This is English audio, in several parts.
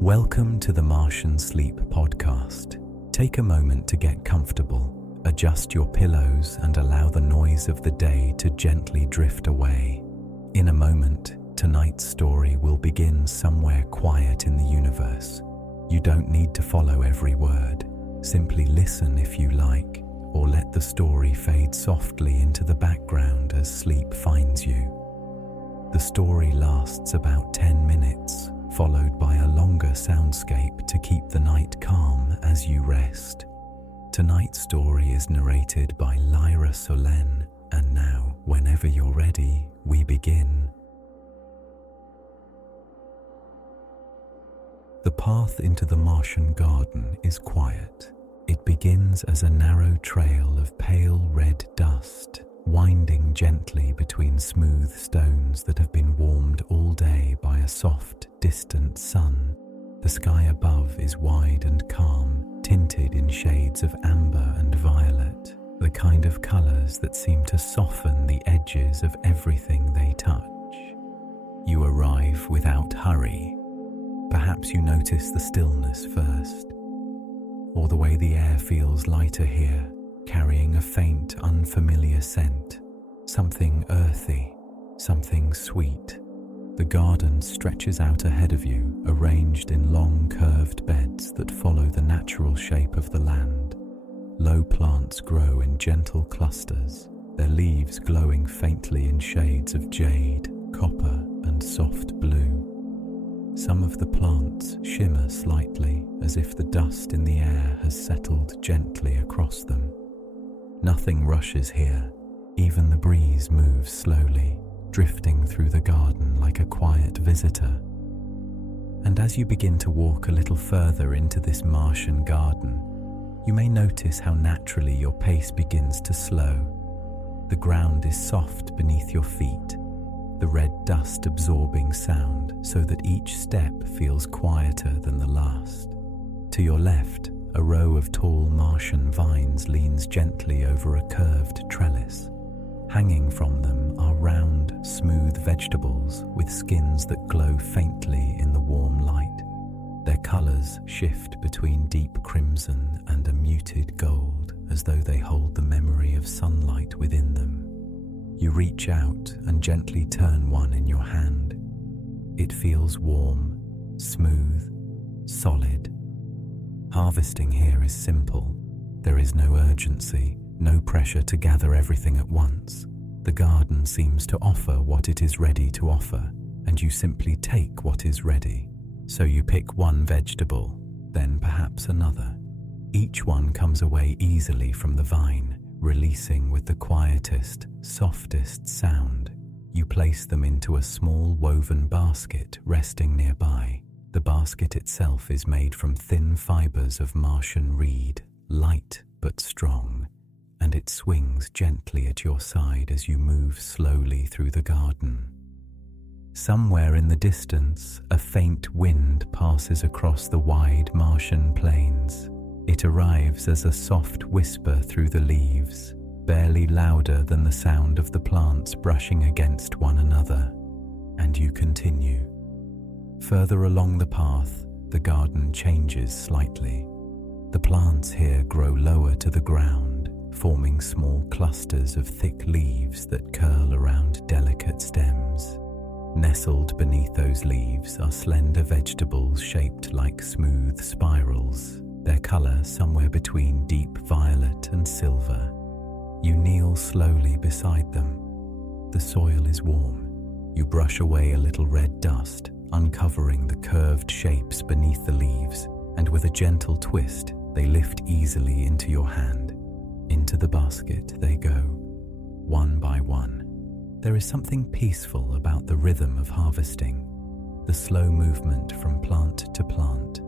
Welcome to the Martian Sleep Podcast. Take a moment to get comfortable, adjust your pillows, and allow the noise of the day to gently drift away. In a moment, tonight's story will begin somewhere quiet in the universe. You don't need to follow every word. Simply listen if you like, or let the story fade softly into the background as sleep finds you. The story lasts about 10 minutes, followed by a longer soundscape to keep the night calm as you rest. Tonight's story is narrated by Lyra Solen, and now, whenever you're ready, we begin. The path into the Martian garden is quiet. It begins as a narrow trail of pale red dust, winding gently between smooth stones that have been warmed all day by a soft, distant sun. The sky above is wide and calm, tinted in shades of amber and violet, the kind of colors that seem to soften the edges of everything they touch. You arrive without hurry. Perhaps you notice the stillness first, or the way the air feels lighter here, carrying a faint, unfamiliar scent, something earthy, something sweet. The garden stretches out ahead of you, arranged in long curved beds that follow the natural shape of the land. Low plants grow in gentle clusters, their leaves glowing faintly in shades of jade, copper, and soft blue. Some of the plants shimmer slightly, as if the dust in the air has settled gently across them. Nothing rushes here. Even the breeze moves slowly, drifting through the garden like a quiet visitor. And as you begin to walk a little further into this Martian garden, you may notice how naturally your pace begins to slow. The ground is soft beneath your feet, the red dust absorbing sound so that each step feels quieter than the last. To your left, a row of tall Martian vines leans gently over a curved trellis. Hanging from them are round, smooth vegetables with skins that glow faintly in the warm light. Their colors shift between deep crimson and a muted gold, as though they hold the memory of sunlight within them. You reach out and gently turn one in your hand. It feels warm, smooth, solid. Harvesting here is simple. There is no urgency, no pressure to gather everything at once. The garden seems to offer what it is ready to offer, and you simply take what is ready. So you pick one vegetable, then perhaps another. Each one comes away easily from the vine, releasing with the quietest, softest sound. You place them into a small woven basket resting nearby. The basket itself is made from thin fibers of Martian reed, light but strong, and it swings gently at your side as you move slowly through the garden. Somewhere in the distance, a faint wind passes across the wide Martian plains. It arrives as a soft whisper through the leaves, barely louder than the sound of the plants brushing against one another. And you continue. Further along the path, the garden changes slightly. The plants here grow lower to the ground, forming small clusters of thick leaves that curl around delicate stems. Nestled beneath those leaves are slender vegetables shaped like smooth spirals, their color somewhere between deep violet and silver. You kneel slowly beside them. The soil is warm. You brush away a little red dust, uncovering the curved shapes beneath the leaves, and with a gentle twist, they lift easily into your hand. Into the basket they go, one by one. There is something peaceful about the rhythm of harvesting, the slow movement from plant to plant,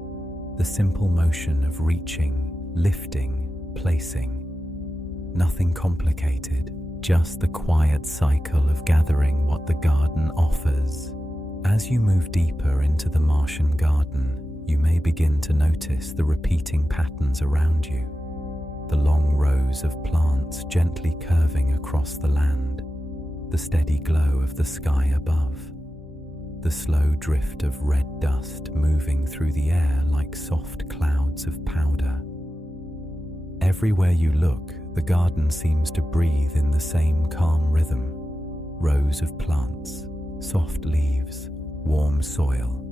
the simple motion of reaching, lifting, placing. Nothing complicated, just the quiet cycle of gathering what the garden offers. As you move deeper into the Martian garden, you may begin to notice the repeating patterns around you. The long rows of plants gently curving across the land, the steady glow of the sky above. the slow drift of red dust moving through the air like soft clouds of powder. Everywhere you look, the garden seems to breathe in the same calm rhythm. Rows of plants, soft leaves, warm soil,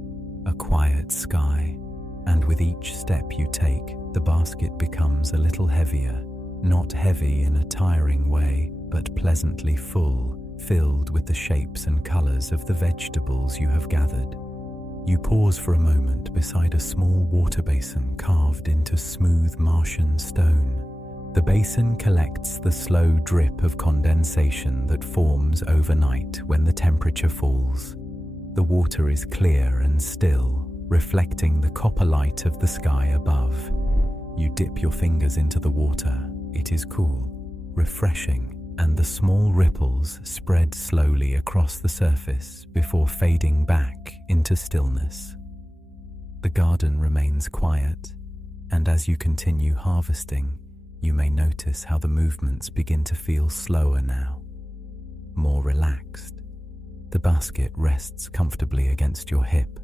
a quiet sky, and with each step you take, the basket becomes a little heavier, not heavy in a tiring way, but pleasantly full, filled with the shapes and colors of the vegetables you have gathered. You pause for a moment beside a small water basin carved into smooth Martian stone. The basin collects the slow drip of condensation that forms overnight when the temperature falls. The water is clear and still, reflecting the copper light of the sky above. You dip your fingers into the water. It is cool, refreshing, and the small ripples spread slowly across the surface before fading back into stillness. The garden remains quiet, and as you continue harvesting, you may notice how the movements begin to feel slower now, more relaxed. The basket rests comfortably against your hip.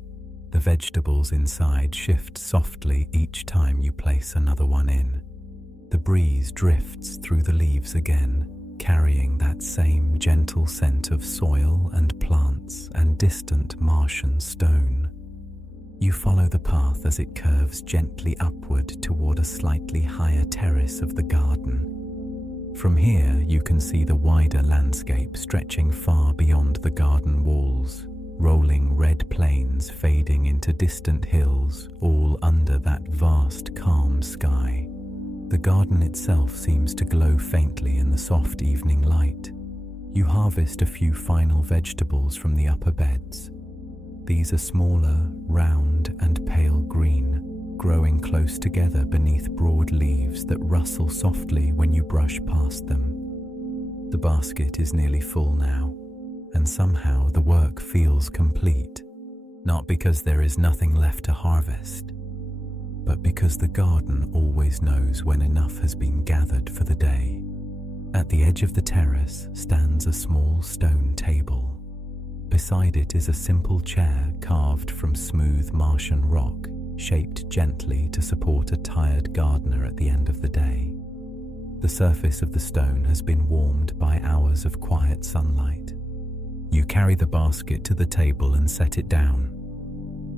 The vegetables inside shift softly each time you place another one in. The breeze drifts through the leaves again, carrying that same gentle scent of soil and plants and distant Martian stone. You follow the path as it curves gently upward toward a slightly higher terrace of the garden. From here, you can see the wider landscape stretching far beyond the garden walls, rolling red plains fading into distant hills, all under that vast, calm sky. The garden itself seems to glow faintly in the soft evening light. You harvest a few final vegetables from the upper beds. These are smaller, round, and pale green, growing close together beneath broad leaves that rustle softly when you brush past them. The basket is nearly full now, and somehow the work feels complete, not because there is nothing left to harvest, but because the garden always knows when enough has been gathered for the day. At the edge of the terrace stands a small stone table. Beside it is a simple chair carved from smooth Martian rock, shaped gently to support a tired gardener at the end of the day. The surface of the stone has been warmed by hours of quiet sunlight. You carry the basket to the table and set it down.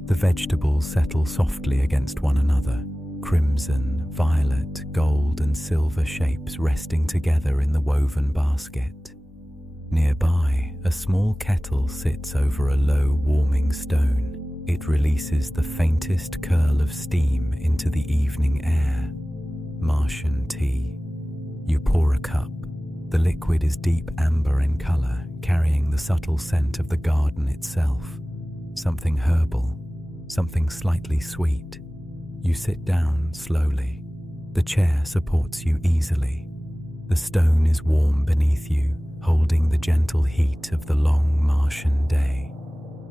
The vegetables settle softly against one another, crimson, violet, gold, and silver shapes resting together in the woven basket. Nearby, a small kettle sits over a low, warming stone. It releases the faintest curl of steam into the evening air. Martian tea. You pour a cup. The liquid is deep amber in color, carrying the subtle scent of the garden itself. Something herbal, something slightly sweet. You sit down slowly. The chair supports you easily. The stone is warm beneath you, holding the gentle heat of the long Martian day.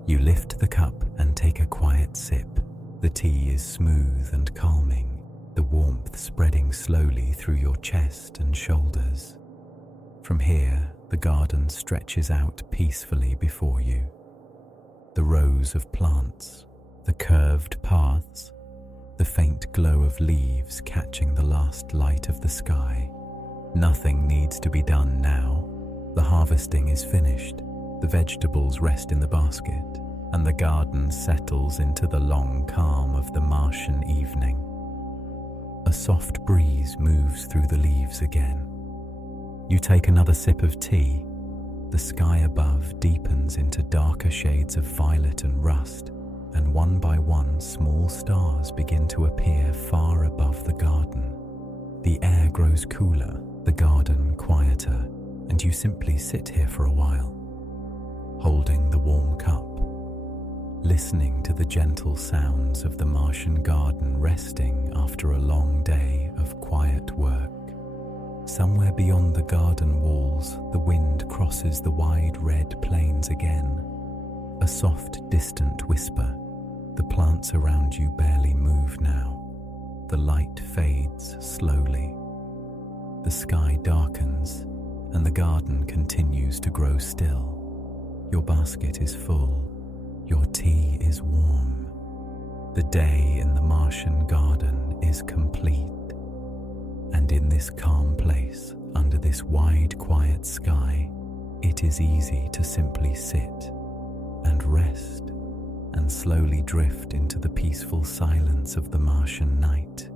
You lift the cup and take a quiet sip. The tea is smooth and calming, the warmth spreading slowly through your chest and shoulders. From here, the garden stretches out peacefully before you. The rows of plants, the curved paths, the faint glow of leaves catching the last light of the sky. Nothing needs to be done now. The harvesting is finished, the vegetables rest in the basket, and the garden settles into the long calm of the Martian evening. A soft breeze moves through the leaves again. You take another sip of tea. The sky above deepens into darker shades of violet and rust, and one by one small stars begin to appear far above the garden. The air grows cooler, the garden quieter, and you simply sit here for a while, holding the warm cup, listening to the gentle sounds of the Martian garden resting after a long day of quiet work. Somewhere beyond the garden walls, the wind crosses the wide red plains again. A soft, distant whisper. The plants around you barely move now. The light fades slowly. The sky darkens, and the garden continues to grow still. Your basket is full, Your tea is warm. The day in the Martian garden is complete. And in this calm place, under this wide, quiet sky, it is easy to simply sit and rest and slowly drift into the peaceful silence of the Martian night.